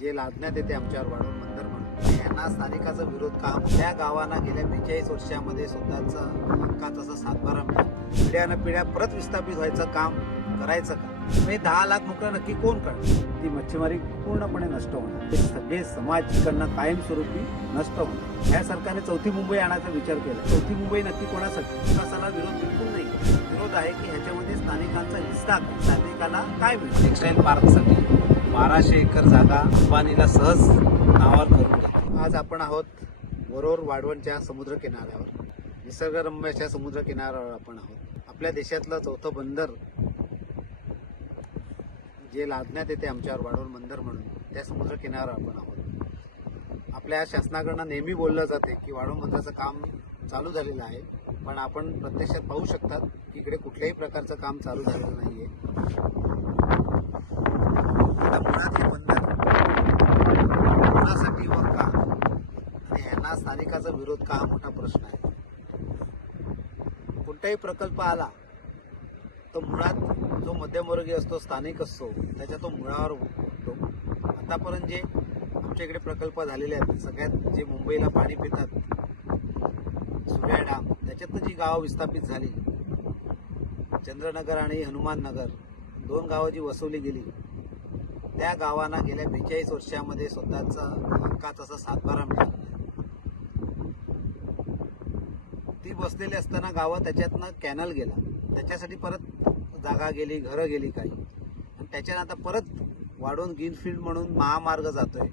जे लादण्यात येते आमच्यावर वाढवून बंदर म्हणून यांना स्थानिकाचा विरोध का? त्या गावांना गेल्या 42 वर्षामध्ये स्वतःचा हक्काचा असा सातबारा मिळाला. पिढ्यानं पिढ्या परत विस्थापित व्हायचं काम करायचं का? म्हणजे 10 लाख नोकऱ्या नक्की कोण करणार? ती मच्छीमारी पूर्णपणे नष्ट होणार. हे सगळे समाज इकडनं कायमस्वरूपी नष्ट होणार. ह्या सरकारने चौथी मुंबई आणायचा विचार केला. चौथी मुंबई नक्की कोणासाठी? विकासाला विरोध बिलकुल नाही. विरोध आहे की ह्याच्यामध्ये स्थानिकांचा हिस्सा स्थानिकाला काय मिळेल? टेक्सटाईल पार्कसाठी 1200 एकर जागा अंबानीला सहज नावावर करून द्या. आज आपण आहोत वरोर वाढवणच्या समुद्र किनाऱ्यावर, निसर्गरम्य समुद्र किनाऱ्यावर आपण आहोत. आपल्या देशातलं चौथं बंदर जे लादण्यात येते आमच्यावर वाढवण बंदर म्हणून, त्या समुद्र किनाऱ्यावर आपण आहोत. आपल्या शासनाकडनं नेहमी बोललं जाते की वाढवण बंदराचं काम चालू झालेलं आहे, पण आपण प्रत्यक्षात पाहू शकतात की इकडे कुठल्याही प्रकारचं काम चालू झालेलं नाहीये. आता मुळात हे बंदर कोणासाठी व का, आणि यांना स्थानिकाचा विरोध का, हा मोठा प्रश्न आहे. कोणताही प्रकल्प आला तर मुळात जो मध्यमवर्गीय असतो, स्थानिक असतो, त्याच्या तो मुळावर उठतो. आतापर्यंत जे आमच्या इकडे प्रकल्प झालेले आहेत, सगळ्यात जे मुंबईला पाणी पितात सूर्या डॅम, त्याच्यातनं जी गावं विस्थापित झाली, चंद्रनगर आणि हनुमान नगर, 2 गावं जी वसवली गेली, त्या गावांना गेल्या 42 वर्षामध्ये स्वतःचा हक्काचा असा सातबारा मिळाला. ती बसलेली असताना गावं, त्याच्यातनं कॅनल गेला, त्याच्यासाठी परत जागा गेली, घरं गेली काही, आणि त्याच्यानं आता परत वाढवून ग्रीनफील्ड म्हणून महामार्ग जातोय,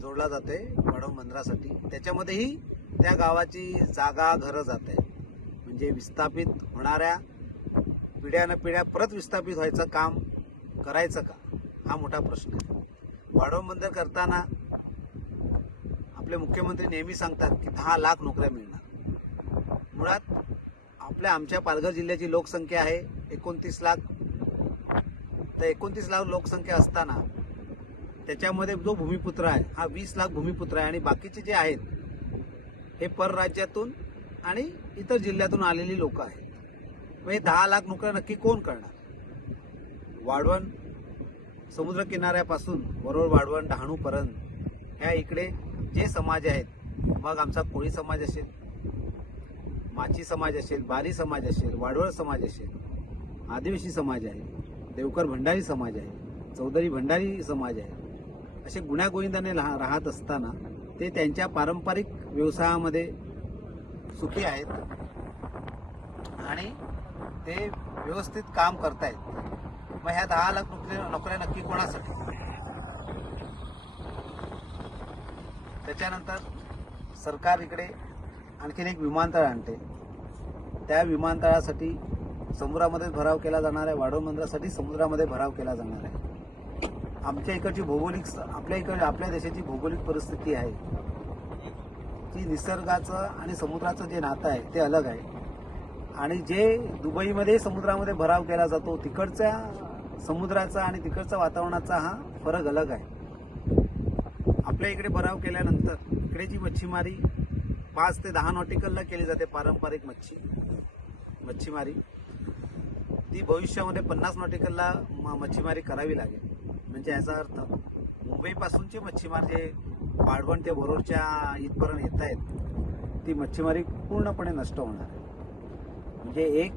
जोडला जातोय वाढवण बंदरासाठी. त्याच्यामध्येही त्या गावाची जागा, घरं जात आहे. म्हणजे विस्थापित होणाऱ्या पिढ्यानं पिढ्या परत विस्थापित व्हायचं काम करायचं का, हा मोठा प्रश्न आहे. वाढवण बंदर करताना आपले मुख्यमंत्री नेहमी सांगतात की 10 लाख नोकऱ्या मिळणार. मुळात आमच्या पालघर जिल्ह्याची लोकसंख्या आहे 29 लाख. तर 29 लाख लोकसंख्या असताना त्याच्यामध्ये जो भूमिपुत्र आहे हा 20 लाख भूमिपुत्र आहे, आणि बाकीचे जे आहेत हे परराज्यातून आणि इतर जिल्ह्यातून आलेली लोक आहेत. म्हणजे 10 लाख नोकऱ्या नक्की कोण करणार? वाढवण समुद्र किनाऱ्यापासून वरोर, वाढवण, डहाणूपर्यंत ह्या इकडे जे समाज आहेत, मग आमचा कोळी समाज असेल, माची समाज असेल, बारी समाज असेल, वाडवळ समाज असेल, आदिवासी समाज आहे, देवकर भंडारी समाज आहे, चौधरी भंडारी समाज आहे, असे गुण्यागोविंदाने राहत असताना ते त्यांच्या पारंपरिक व्यवसायामध्ये सुखी आहेत आणि ते व्यवस्थित काम करतायत. मग ह्या 10 लाख नोकऱ्या नक्की कोणासाठी? त्याच्यानंतर सरकार इकडे आणखीन एक विमानतळ आणते. त्या विमानतळासाठी समुद्रामध्ये भराव केला जाणार आहे, वाढवण बंदरासाठी समुद्रामध्ये भराव केला जाणार आहे. आमच्या इकडची आपल्या देशाची भौगोलिक परिस्थिती आहे की निसर्गाचं आणि समुद्राचं जे नातं आहे ते अलग आहे, आणि जे दुबईमध्ये समुद्रामध्ये भराव केला जातो तिकडच्या समुद्राचा आणि तिकडच्या वातावरणाचा हा फरक अलग आहे. आपल्या इकडे भराव केल्यानंतर इकडेची मच्छीमारी 5 ते 10 नॉटिकलला केली जाते. पारंपरिक मच्छीमारी ती भविष्यामध्ये 50 नॉटिकलला मच्छीमारी करावी लागेल. म्हणजे याचा अर्थ मुंबईपासूनचे मच्छीमार जे वाढवण ते वरोरच्या इथपर्यंत येत आहेत, ती मच्छीमारी पूर्णपणे नष्ट होणार आहे. म्हणजे एक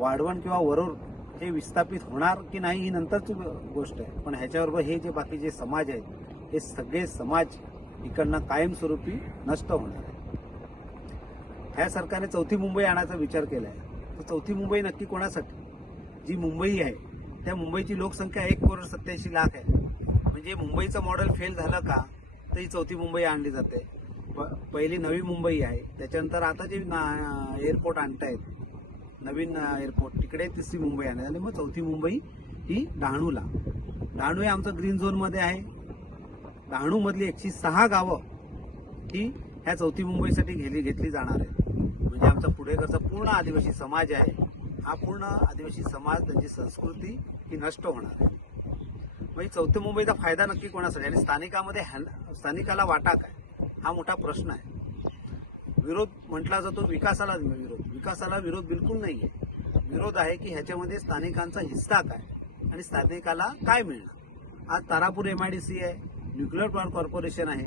वाढवण किंवा वरोर हे विस्थापित होणार की नाही ही नंतरची गोष्ट आहे, पण ह्याच्याबरोबर हे जे बाकीचे समाज आहेत हे सगळे समाज इकडनं कायमस्वरूपी नष्ट होणार आहे. ह्या सरकारने चौथी मुंबई आणायचा विचार केला आहे. तर चौथी मुंबई नक्की कोणासाठी? जी मुंबई आहे त्या मुंबईची लोकसंख्या 1,87,00,000 आहे. म्हणजे मुंबईचं मॉडेल फेल झालं का तर ही चौथी मुंबई आणली जाते. पहिली नवी मुंबई आहे, त्याच्यानंतर आता जे एअरपोर्ट आणतायत नवीन एअरपोर्ट, तिकडे तिसरी मुंबई आणली, आणि मग चौथी मुंबई ही डहाणूला. डहाणू हे आमचं ग्रीन झोनमध्ये आहे. डहाणूमधली 106 गावं ही ह्या चौथी मुंबईसाठी घेतली जाणार आहेत. म्हणजे आमचा पुढेकडचा पूर्ण आदिवासी समाज आहे, हा पूर्ण आदिवासी समाज, त्यांची संस्कृती ही नष्ट होणार आहे. म्हणजे चौथी मुंबईचा फायदा नक्की कोणासाठी, आणि स्थानिकाला वाटा काय, हा मोठा प्रश्न आहे. विरोध म्हटला जातो विकासाला विरोध बिलकुल नाही आहे. विरोध आहे की ह्याच्यामध्ये स्थानिकांचा हिस्सा काय आणि स्थानिकाला काय मिळणार. आज तारापूर MIDC आहे, न्यूक्लिअर पॉवर कॉर्पोरेशन आहे,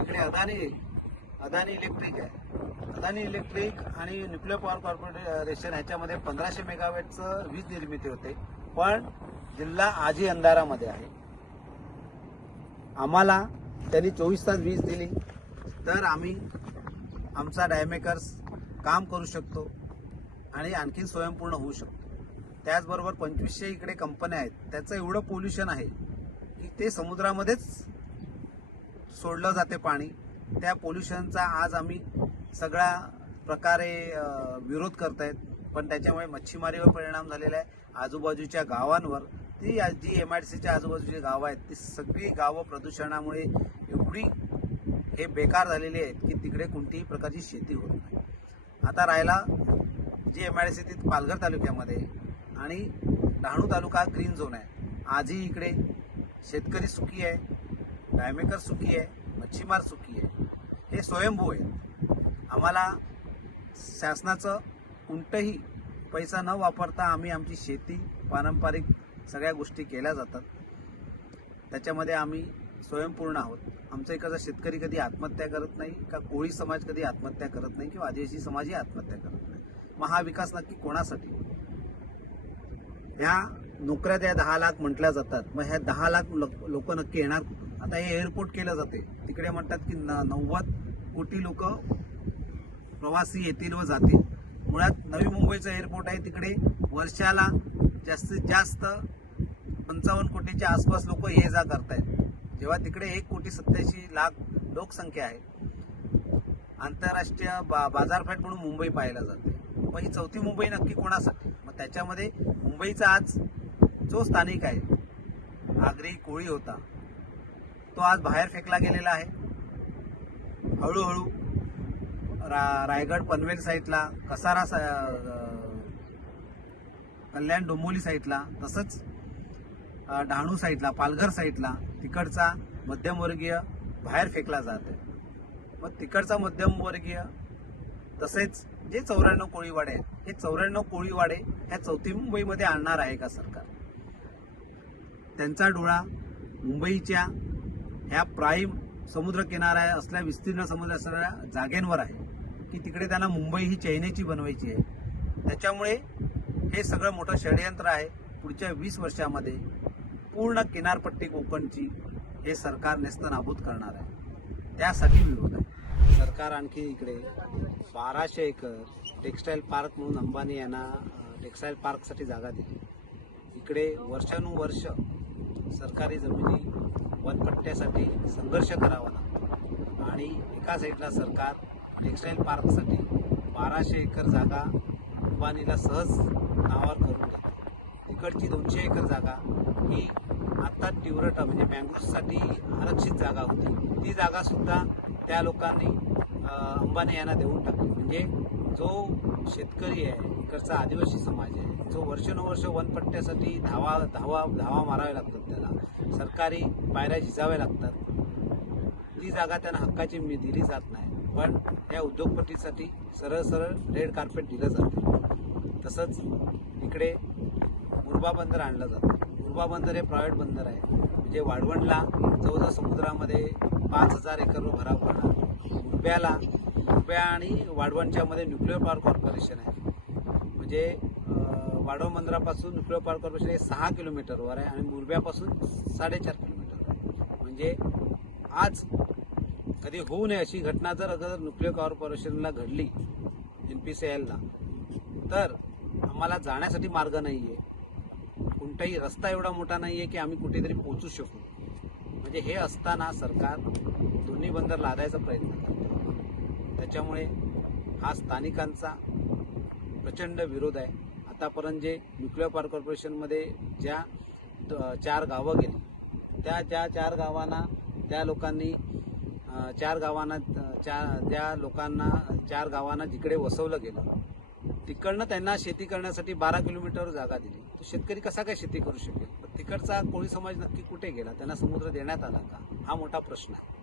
इकडे अदानी इलेक्ट्रिक आहे. अदानी इलेक्ट्रिक आणि न्यूक्लिअर पॉवर कॉर्पोरेशन ह्याच्यामध्ये 1500 मेगावॅटचं वीज निर्मिती होते, पण जिल्हा आजही अंधारामध्ये आहे. आम्हाला त्यांनी 24 तास वीज दिली तर आम्ही आमचा डायमेकर्स काम करू शकतो आणि आणखी स्वयंपूर्ण होऊ शकतो. त्याचबरोबर 2500 इकडे कंपन्या आहेत, त्याचं एवढं पोल्युशन आहे की ते समुद्रामध्येच सोडलं जाते पाणी. त्या पोल्युशनचा आज आम्ही सगळ्या प्रकारे विरोध करतायत, पण त्याच्यामुळे मच्छीमारीवर परिणाम झालेला आहे. आजूबाजूच्या गावांवर, ती जी MIDCच्या आजूबाजूची गावं आहेत ती सगळी गावं प्रदूषणामुळे एवढी हे बेकार झालेली आहेत की तिकडे कोणतीही प्रकारची शेती होत नाही. आता राहिला जी MIDC ती पालघर तालुक्यामध्ये आणि डहाणू तालुका ग्रीन झोन आहे. आजही इकडे शेतकरी सुखी आहे, डायमेकर सुखी आहे, मच्छीमार सुखी आहे. हे स्वयंभू आहे. आम्हाला शासनाचं कोणतंही पैसा न वापरता आम्ही आमची शेती, पारंपरिक सगळ्या गोष्टी केल्या जातात. त्याच्यामध्ये आम्ही स्वयंपूर्ण आहोत. आमच्या इकडचा शेतकरी कधी आत्महत्या करत नाही, का कोळी समाज कधी आत्महत्या करत नाही, किंवा आदिवासी समाजही आत्महत्या करत नाही. मग हा विकास नक्की कोणासाठी? ह्या नोकऱ्या त्या 10 लाख म्हटल्या जातात, मग ह्या 10 लाख लोक नक्की येणार? आता हे एअरपोर्ट केलं जाते, तिकडे म्हणतात की 90 कोटी लोक प्रवासी येतील व जातील. मुळात नवी मुंबईचं एअरपोर्ट आहे, तिकडे वर्षाला जास्तीत जास्त 55 कोटीच्या आसपास लोक ये जा करतायत, जेव्हा तिकडे 1,87,00,000 लोकसंख्या आहे. आंतरराष्ट्रीय बाजारपेठ म्हणून मुंबई पाहायला जाते. मग ही चौथी मुंबई नक्की कोणासाठी? मग त्याच्यामध्ये मुंबईचा आज जो स्थानिक आहे, आगरी कोळी होता, तो आज बाहेर फेकला गेलेला आहे. हळूहळू रायगड पनवेल साईडला, कसारा कल्याण डोंबिवली साईडला, तसंच डहाणू साईडला, पालघर साईडला तिकडचा मध्यमवर्गीय बाहेर फेकला जात आहे. मग तिकडचा मध्यमवर्गीय, तसेच जे 94 कोळीवाडे आहेत, हे 94 कोळीवाडे ह्या चौथी मुंबईमध्ये आणणार आहे का सरकार? त्यांचा डोळा मुंबईच्या ह्या प्राईम समुद्र किनारा असल्या, विस्तीर्ण समुद्र असणाऱ्या जागेंवर आहे की तिकडे त्यांना मुंबई ही चैनीची बनवायची आहे. त्याच्यामुळे हे सगळं मोठं षडयंत्र आहे. पुढच्या 20 वर्षामध्ये पूर्ण किनारपट्टी कोकणची हे सरकार नेस्तनाबूत करणार आहे. त्यासाठी विरोध आहे. सरकार आणखी इकडे 1200 एकर टेक्स्टाईल पार्क म्हणून अंबानी यांना टेक्स्टाईल पार्कसाठी जागा दिली. इकडे वर्षानुवर्ष सरकारी जमिनी वनपट्ट्यासाठी संघर्ष करावा लागतो आणि एका साईडला सरकार टेक्स्टाईल पार्कसाठी 1200 एकर जागा अंबानीला सहज नावावर करून देते. तिकडची 200 एकर जागा ही आता तिवरटा म्हणजे मँगोसाठी आरक्षित जागा होती, ती जागा सुद्धा त्या लोकांनी अंबानी यांना देऊन टाकली. म्हणजे जो शेतकरी आहे, इकडचा आदिवासी समाज आहे, जो वर्षानुवर्ष वनपट्ट्यासाठी धावा मारावे लागतात, त्याला सरकारी पायऱ्या झिजाव्या लागतात, ती जागा त्यांना हक्काची दिली जात नाही. पण या उद्योगपतीसाठी सरळ सरळ रेड कार्पेट दिलं जातं. तसंच इकडे मुरबा बंदर आणलं जातं. मुरबा बंदर हे प्रायव्हेट बंदर आहे, म्हणजे वाढवणला जवळजवळ समुद्रामध्ये 5000 एकरवर भराव करणार. मुरब्या आणि वाढवणच्यामध्ये न्यूक्लिअर पॉवर कॉर्पोरेशन आहे, म्हणजे वाढवण बंदरापासून न्यूक्लिअर पॉवर कॉर्पोरेशन हे 6 किलोमीटरवर आहे आणि मुरब्यापासून 4.5 किलोमीटर आहे. म्हणजे आज कधी होऊ नये अशी घटना जर न्यूक्लिअर कॉर्पोरेशनला घडली, NPCILला, तर आम्हाला जाण्यासाठी मार्ग नाही आहे. कोणताही रस्ता एवढा मोठा नाही आहे की आम्ही कुठेतरी पोहोचू शकू. म्हणजे हे असताना सरकार दोन्ही बंदर लादायचा प्रयत्न करते. त्याच्यामुळे हा स्थानिकांचा प्रचंड विरोध आहे. आतापर्यंत जे न्यूक्लिअर पॉवर कॉर्पोरेशनमध्ये ज्या 4 गावं गेली, त्या 4 गावांना त्या लोकांनी 4 गावांना जिकडे वसवलं गेलं, तिकडनं त्यांना शेती करण्यासाठी 12 किलोमीटरवर जागा दिली. तो शेतकरी कसा काय शेती करू शकेल? तिकडचा कोळी समाज नक्की कुठे गेला? त्यांना समुद्र देण्यात आला का? हा मोठा प्रश्न आहे.